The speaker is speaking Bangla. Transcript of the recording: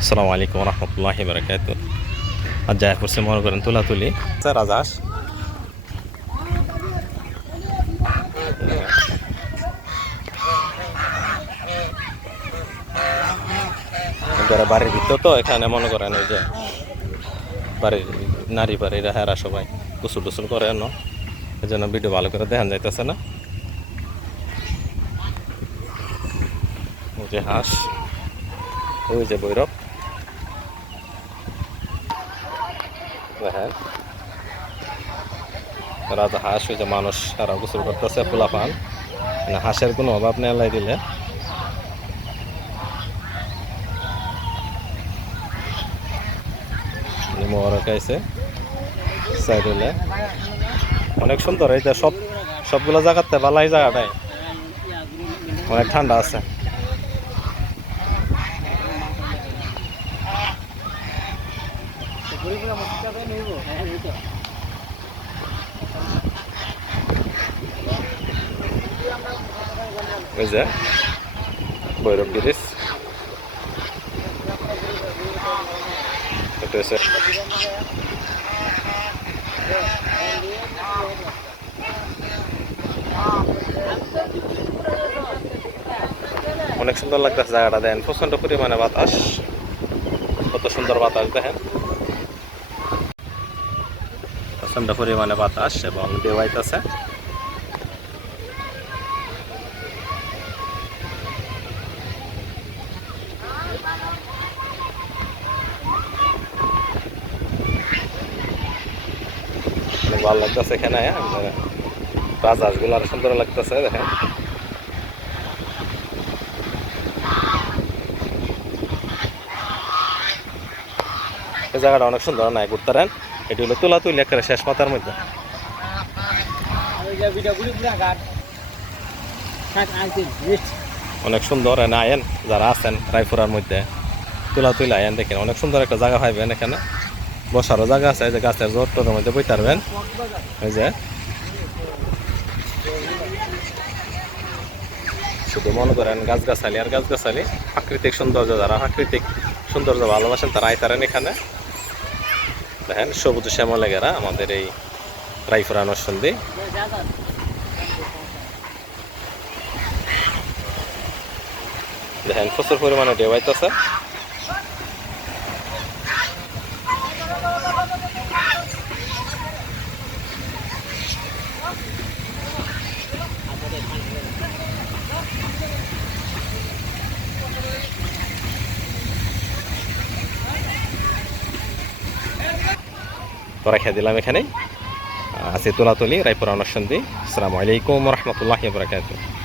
আসসালামু আলাইকুম রহমতুল্লাহি বারাকাতু আর যা করছে মনে করেন তোলা তুলি। স্যার এবারে বাড়ির ভিতর তো, এখানে মনে করেন ওই যে বাড়ির নারী বাড়িরা, হেরা সবাই গোসল টুসুল করে না এই জন্য ভিডিও ভালো করে দেখান যাইতেছে না। যে হাঁস, ওই যে বৈরব দেখেন রাজা হাঁস যে মানুষ সারা গোসল করতেছে পোলা পান মানে হাঁসের কোনো অভাব নেই, আল্লাহ দিলে। মোবারক আইছে সাইড হইলে অনেক সুন্দর, এই যে সব সবগুলো জায়গাতে ভালো এই জায়গাটাই অনেক ঠান্ডা আছে। ওই যে ভৈরব ব্রিজ এটা হচ্ছে অনেক সুন্দর লাগতেছে জায়গাটা দেখেন প্রচণ্ড পরিমাণে বাতাস কত সুন্দর বাতাস দেখেন প্রচণ্ড পরিমাণে বাতাস এবং দেওয়াইতেছে অনেক ভালো লাগতেছে এখানে রাজহাঁসগুলো আরও সুন্দর লাগতেছে, দেখেন। এই জায়গাটা অনেক সুন্দর, না? ঘুরতারেন এটি হলো তুলা তুলি একটা শেষ পাতার মধ্যে। অনেক সুন্দর এনে আয়েন যারা আছেন রায়পুরার মধ্যে। তুলা তুলা আয়েন দেখেন, অনেক সুন্দর একটা জায়গা পাইবেন এখানে। বসারও জায়গা আছে যে গাছের জোরটোর মধ্যে বই পারবেন। এই যে। শুধু মনে করেন গাছগাছালি আর গাছগাছালি, প্রাকৃতিক সৌন্দর্য যারা, প্রাকৃতিক সৌন্দর্য ভালোবাসেন, তারা আইতারেন এখানে। দেখেন সবুজ শ্যামলেগেরা আমাদের এই রাইফুরা নরসন্দি দেখেন প্রচুর পরিমাণে ঢেউ তো রেখে দিলাম এখানে আছে তোলাতুলি অনুষ্ঠান দিই আসসালামু আলাইকুম রহমতুল্লাহ বরাকাতুহ।